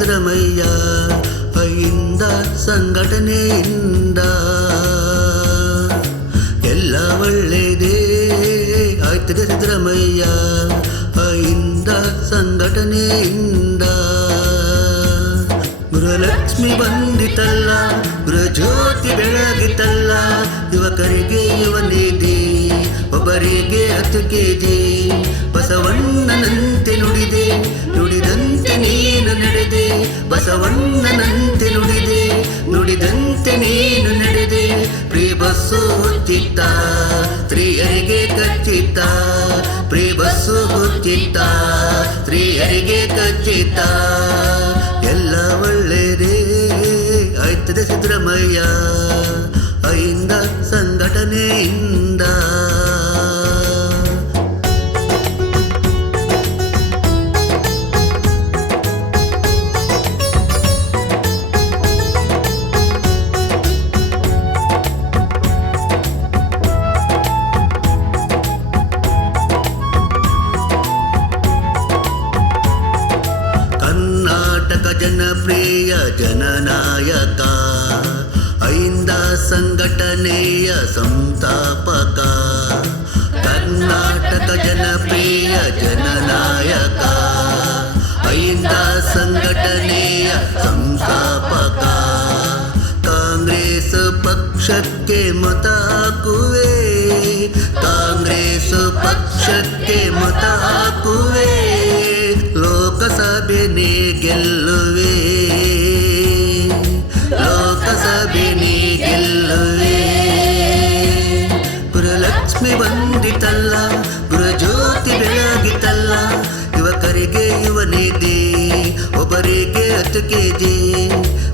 ಸಿದ್ದರಾಮಯ್ಯ ಕೈಯಿಂದ ಸಂಘಟನೆಯಿಂದ ಎಲ್ಲ ಒಳ್ಳೆಯದೇ ಆಯ್ತದೆ ಸಿದ್ದರಾಮಯ್ಯ ಕೈಯಿಂದ ಸಂಘಟನೆಯಿಂದ ಗೃಹಲಕ್ಷ್ಮಿ ಬಂದಿತಲ್ಲ ಗೃಹಜ್ಯೋತಿ ಬೆಳಗಿತಲ್ಲ ಯುವಕರಿಗೆ ಯುವನಿಧಿ ಒಬ್ಬರಿಗೆ 10 kg ಬಸವಣ್ಣನಂತೆ ನುಡಿದೆ ನುಡಿದಂತೆ ನೀನು ನಡೆದೆ ಬಸವಣ್ಣನಂತೆ ನುಡಿದೆ ನುಡಿದಂತೆ ನೀನು ನಡೆದೆ ಪ್ರೀ ಬಸ್ಸು ಹುಚ್ಚಿತ್ತ ಸ್ತ್ರೀಯರಿಗೆ ಖಚಿತ ಪ್ರೀ ಬಸ್ಸು ಹುಚ್ಚಿತ್ತ ಸ್ತ್ರೀಯರಿಗೆ ಖಚಿತ ಎಲ್ಲ ಒಳ್ಳೆಯದೇ ಆಯ್ತದೆ ಸಿದ್ದರಾಮಯ್ಯ ಕೈಯಿಂದ ಸಂಘಟನೆಯಿಂದ ಕರ್ನಾಟಕ ಜನಪ್ರಿಯ ಜನನಾಯಕ ಐಂದ ಸಂಘಟನೆಯ ಸಂಸ್ಥಾಪಕ ಕರ್ನಾಟಕ ಜನಪ್ರಿಯ ಜನನಾಯಕ ಐಂದ ಸಂಘಟನೆಯ ಸಂಸ್ಥಾಪಕ ಕಾಂಗ್ರೆಸ್ ಪಕ್ಷಕ್ಕೆ ಮತ ಹಾಕುವೆ ಕಾಂಗ್ರೆಸ್ ಪಕ್ಷಕ್ಕೆ ಮತ ಹಾಕುವೆ ಲೋಕಸಭೆನೇ ಗೆಲ್ಲುವೆ ಲೋಕಸಭೆನೇ ಗೆಲ್ಲುವೆ ಗೃಹಲಕ್ಷ್ಮಿ ಬಂದಿತಲ್ಲ ಗೃಹಜ್ಯೋತಿ ಬೆಳಗಿತಲ್ಲ ಯುವಕರಿಗೆ ಯುವನಿಧಿ ಒಬ್ಬರಿಗೆ 10 kg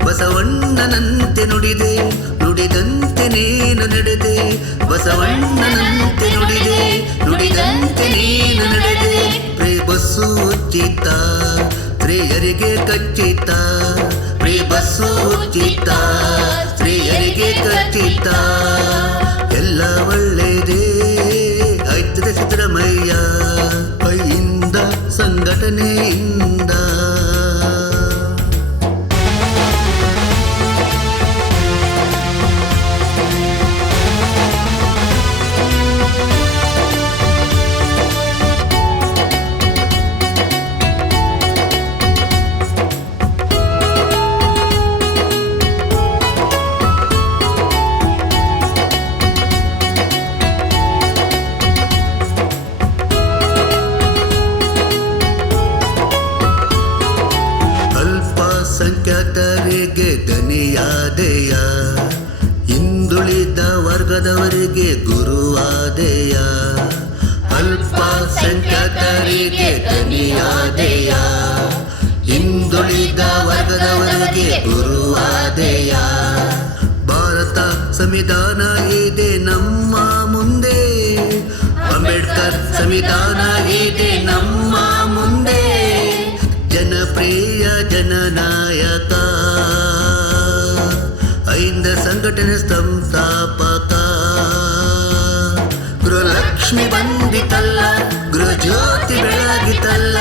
ಬಸವಣ್ಣನಂತೆ ನುಡಿದೆ ನುಡಿದಂತೆ ನೀನು ನಡೆದೆ ಬಸವಣ್ಣನಂತೆ ನುಡಿದೆ ನುಡಿದಂತೆ ನೀನು ನಡೆದೆ ಪ್ರೀ ಬಸ್ಸು ಉಚಿತ ಸ್ತ್ರೀಯರಿಗೆ ಖಚಿತ ಪ್ರೀ ಬಸ್ಸು ಉಚಿತ ಸ್ತ್ರೀಯರಿಗೆ ಖಚಿತ ಎಲ್ಲ ಒಳ್ಳೆಯದೇ ಆಯ್ತದೆ ಸಿದ್ದರಾಮಯ್ಯ ಕೈಯಿಂದ ಸಂಘಟನೆಯಿಂದ ಸಂಖ್ಯಾತರಿಗೆ ದನಿಯಾದೆಯ ಹಿಂದುಳಿದ ವರ್ಗದವರಿಗೆ ಗುರುವಾದೆಯ ಅಲ್ಪಸಂಖ್ಯಾತರಿಗೆ ದನಿಯಾದೆಯ ಹಿಂದುಳಿದ ವರ್ಗದವರಿಗೆ ಗುರುವಾದೆಯ ಭಾರತ ಸಂವಿಧಾನ ಇದೆ ನಮ್ಮ ಮುಂದೆ ಅಂಬೇಡ್ಕರ್ ಸಂವಿಧಾನ ಇದೆ ನಮ್ಮ ಮುಂದೆ ಜನಪ್ರಿಯ ಜನನಾಯಕ ಐಂದ ಸಂಘಟನೆ ಸಂಸ್ಥಾಪಕ ಗೃಹಲಕ್ಷ್ಮಿ ಬಂದಿತಲ್ಲ ಗೃಹಜ್ಯೋತಿ ಬೆಳಗಿತಲ್ಲ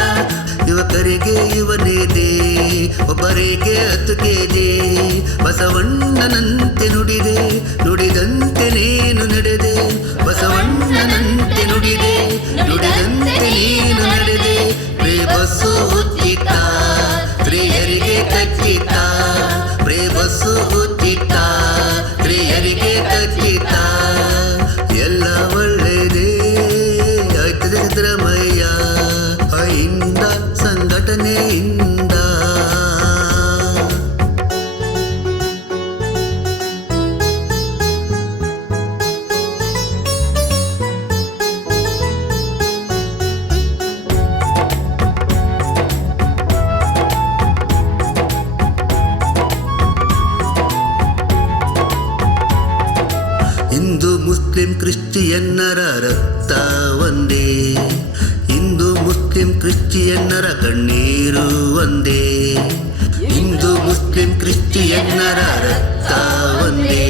ಯುವಕರಿಗೆ ಯುವನಿಧಿ ಒಬ್ಬರಿಗೆ 10 kg ಬಸವಣ್ಣನಂತೆ ನುಡಿದೆ ನುಡಿದಂತೆ ನೀನು ನಡೆದೆ ಬಸವಣ್ಣನಂತೆ ನುಡಿದೆ ನುಡಿದಂತೆ ನೀನು ನಡೆದೆ ಪ್ರೀ ಬಸ್ಸು ಉಚಿತ ಸ್ತ್ರೀಯರಿಗೆ ಖಚಿತ ಪ್ರೀ ಬಸ್ಸು ಉಚಿತ ಸ್ತ್ರೀಯರಿಗೆ ಖಚಿತ ಎಲ್ಲ ಒಳ್ಳೆಯದೇ ಆಯ್ತದೆ ಸಿದ್ದರಾಮಯ್ಯ ಕೈಯಿಂದ ಸಂಘಟನೆಯಿಂದ ಹಿಂದೂ ಮುಸ್ಲಿಂ ಕ್ರಿಶ್ಚಿಯನ್ನರ ರಕ್ತ ಒಂದೇ ಹಿಂದೂ ಮುಸ್ಲಿಂ ಕ್ರಿಶ್ಚಿಯನ್ನರ ಕಣ್ಣೀರು ಒಂದೇ ಹಿಂದೂ ಮುಸ್ಲಿಂ ಕ್ರಿಶ್ಚಿಯನ್ನರ ರಕ್ತ ಒಂದೇ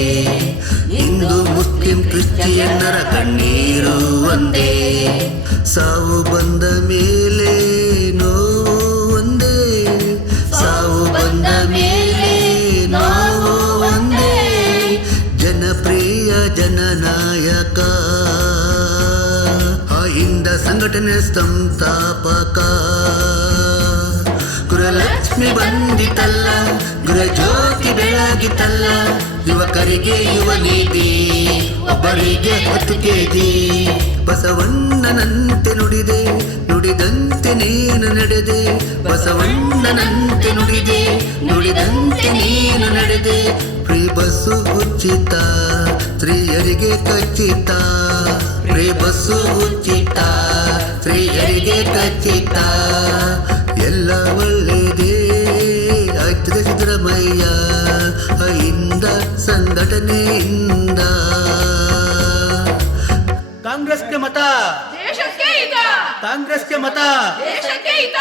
ಹಿಂದೂ ಮುಸ್ಲಿಂ ಕ್ರಿಶ್ಚಿಯನ್ನರ ಕಣ್ಣೀರು ಒಂದೇ ಸಾವು ಬಂದ ಮೇಲೆ ನೋವು ಒಂದೇ ಸಾವು ಸಂಘಟನೆ ಸಂಸ್ಥಾಪಕ ಗೃಹಲಕ್ಷ್ಮಿ ಬಂದಿತಲ್ಲ, ಗೃಹಜ್ಯೋತಿ ಬೆಳಗಿತಲ್ಲ, ಯುವಕರಿಗೆ ಯುವ ನೀತಿ, ಒಬ್ಬರಿಗೆ 10 ಕೆಜಿ. ಬಸವಣ್ಣನಂತೆ ನುಡಿದೆ, ನುಡಿದಂತೆ ನೀನು ನಡೆದೆ, ಬಸವಣ್ಣನಂತೆ ನುಡಿದೆ, ನುಡಿದಂತೆ ನೀನು ನಡೆದೆ. ಫ್ರೀ ಬಸ್ಸು ಉಚಿತ, ಸ್ತ್ರೀಯರಿಗೆ ಖಚಿತ, ಫ್ರೀ ಬಸ್ಸು ಉಚಿತ, ಸ್ತ್ರೀಯರಿಗೆ ಖಚಿತ. ಎಲ್ಲ ಒಳ್ಳೆಯದೇ ಆಯ್ತದೆ ಸಿದ್ದರಾಮಯ್ಯ ಇಂದ ಸಂಘಟನೆಯಿಂದ. ಕಾಂಗ್ರೆಸ್ಗೆ ಮತ, ದೇಶಕ್ಕೆ ಹಿತ, ಕಾಂಗ್ರೆಸ್ಗೆ ಮತ, ದೇಶಕ್ಕೆ ಹಿತ.